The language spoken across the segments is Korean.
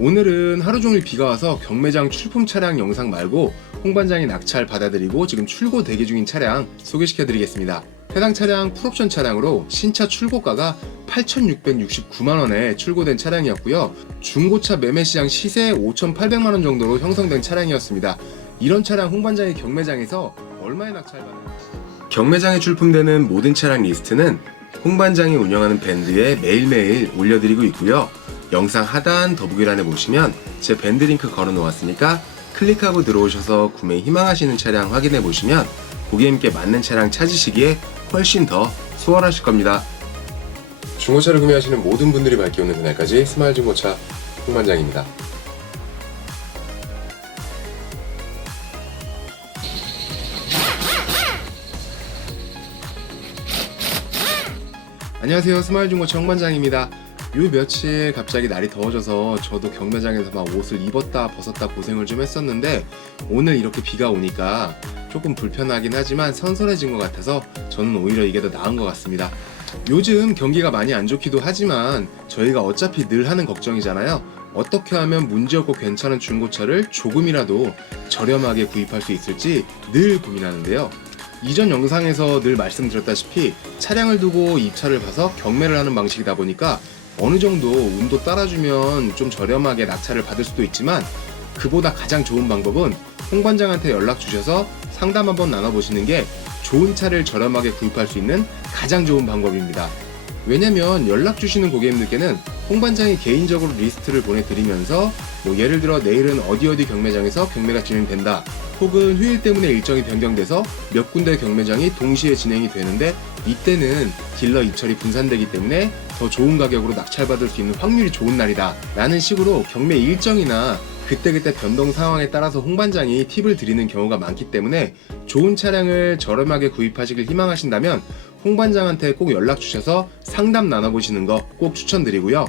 오늘은 하루 종일 비가 와서 경매장 출품 차량 영상 말고 홍반장이 낙찰 받아들이고 지금 출고 대기 중인 차량 소개시켜 드리겠습니다. 해당 차량 풀옵션 차량으로 신차 출고가가 8,669만원에 출고된 차량이었고요. 중고차 매매시장 시세 5,800만원 정도로 형성된 차량이었습니다. 이런 차량 홍반장이 경매장에서 얼마에 낙찰받는 경매장에 출품되는 모든 차량 리스트는 홍반장이 운영하는 밴드에 매일매일 올려드리고 있고요. 영상 하단 더보기란에 보시면 제 밴드 링크 걸어 놓았으니까 클릭하고 들어오셔서 구매 희망하시는 차량 확인해 보시면 고객님께 맞는 차량 찾으시기에 훨씬 더 수월하실 겁니다. 중고차를 구매하시는 모든 분들이 밝게 오는 그날까지 스마일 중고차 홍반장입니다. 안녕하세요. 스마일 중고차 홍반장입니다. 요 며칠 갑자기 날이 더워져서 저도 경매장에서 막 옷을 입었다 벗었다 고생을 좀 했었는데 오늘 이렇게 비가 오니까 조금 불편하긴 하지만 선선해진 것 같아서 저는 오히려 이게 더 나은 것 같습니다. 요즘 경기가 많이 안 좋기도 하지만 저희가 어차피 늘 하는 걱정이잖아요. 어떻게 하면 문제없고 괜찮은 중고차를 조금이라도 저렴하게 구입할 수 있을지 늘 고민하는데요. 이전 영상에서 늘 말씀드렸다시피 차량을 두고 입차를 봐서 경매를 하는 방식이다 보니까 어느 정도 운도 따라주면 좀 저렴하게 낙찰을 받을 수도 있지만 그보다 가장 좋은 방법은 홍반장한테 연락 주셔서 상담 한번 나눠보시는 게 좋은 차를 저렴하게 구입할 수 있는 가장 좋은 방법입니다. 왜냐면 연락 주시는 고객님들께는 홍반장이 개인적으로 리스트를 보내드리면서 뭐 예를 들어 내일은 어디 어디 경매장에서 경매가 진행된다. 혹은 휴일 때문에 일정이 변경돼서 몇 군데 경매장이 동시에 진행이 되는데 이때는 딜러 입찰이 분산되기 때문에 더 좋은 가격으로 낙찰받을 수 있는 확률이 좋은 날이다. 라는 식으로 경매 일정이나 그때그때 변동 상황에 따라서 홍반장이 팁을 드리는 경우가 많기 때문에 좋은 차량을 저렴하게 구입하시길 희망하신다면 홍반장한테 꼭 연락 주셔서 상담 나눠보시는 거 꼭 추천드리고요.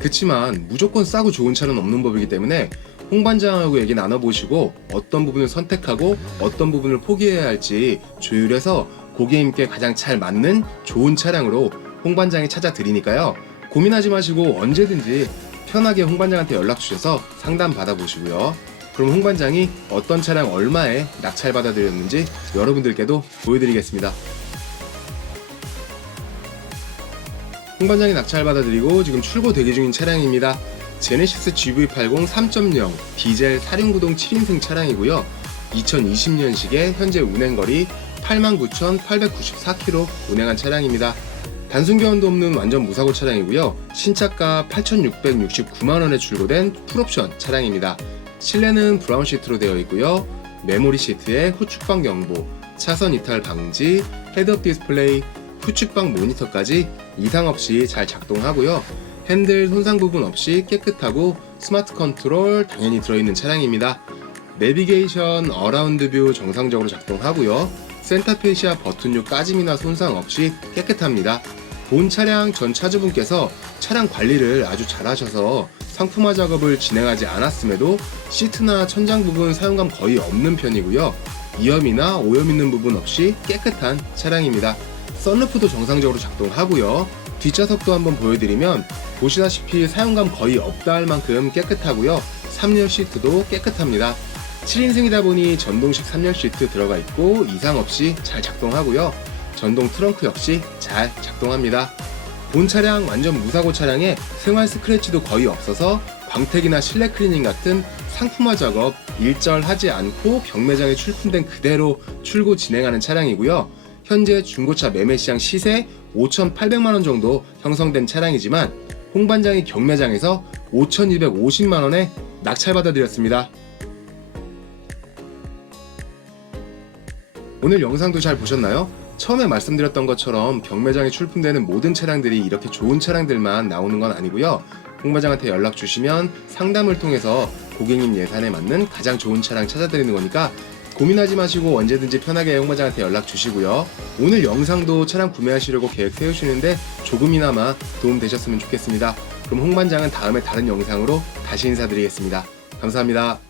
그치만 무조건 싸고 좋은 차는 없는 법이기 때문에 홍반장하고 얘기 나눠보시고 어떤 부분을 선택하고 어떤 부분을 포기해야 할지 조율해서 고객님께 가장 잘 맞는 좋은 차량으로 홍반장이 찾아드리니까요. 고민하지 마시고 언제든지 편하게 홍반장한테 연락 주셔서 상담 받아보시고요. 그럼 홍반장이 어떤 차량 얼마에 낙찰 받아드렸는지 여러분들께도 보여드리겠습니다. 홍반장이 낙찰 받아드리고 지금 출고 대기 중인 차량입니다. 제네시스 GV80 3.0 디젤 4륜구동 7인승 차량이고요. 2020년식에 현재 운행거리 89,894km 운행한 차량입니다. 단순 교환도 없는 완전 무사고 차량이고요. 신차가 8,669만원에 출고된 풀옵션 차량입니다. 실내는 브라운 시트로 되어 있고요. 메모리 시트에 후측방 경보, 차선 이탈 방지, 헤드업 디스플레이, 후측방 모니터까지 이상 없이 잘 작동하고요. 핸들 손상 부분 없이 깨끗하고 스마트 컨트롤 당연히 들어있는 차량입니다. 내비게이션 어라운드 뷰 정상적으로 작동하고요. 센터페시아 버튼류 까짐이나 손상 없이 깨끗합니다. 본 차량 전 차주분께서 차량 관리를 아주 잘하셔서 상품화 작업을 진행하지 않았음에도 시트나 천장 부분 사용감 거의 없는 편이고요. 이염이나 오염 있는 부분 없이 깨끗한 차량입니다. 썬루프도 정상적으로 작동하고요. 뒷좌석도 한번 보여드리면 보시다시피 사용감 거의 없다 할 만큼 깨끗하고요. 3열 시트도 깨끗합니다. 7인승이다 보니 전동식 3열 시트 들어가 있고 이상 없이 잘 작동하고요. 전동 트렁크 역시 잘 작동합니다. 본 차량 완전 무사고 차량에 생활 스크래치도 거의 없어서 광택이나 실내 클리닝 같은 상품화 작업 일절하지 않고 경매장에 출품된 그대로 출고 진행하는 차량이고요. 현재 중고차 매매 시장 시세 5,800만 원 정도 형성된 차량이지만 홍 반장이 경매장에서 5,250만 원에 낙찰 받아드렸습니다. 오늘 영상도 잘 보셨나요? 처음에 말씀드렸던 것처럼 경매장에 출품되는 모든 차량들이 이렇게 좋은 차량들만 나오는 건 아니고요. 홍반장한테 연락 주시면 상담을 통해서 고객님 예산에 맞는 가장 좋은 차량 찾아드리는 거니까 고민하지 마시고 언제든지 편하게 홍반장한테 연락 주시고요. 오늘 영상도 차량 구매하시려고 계획 세우시는데 조금이나마 도움 되셨으면 좋겠습니다. 그럼 홍반장은 다음에 다른 영상으로 다시 인사드리겠습니다. 감사합니다.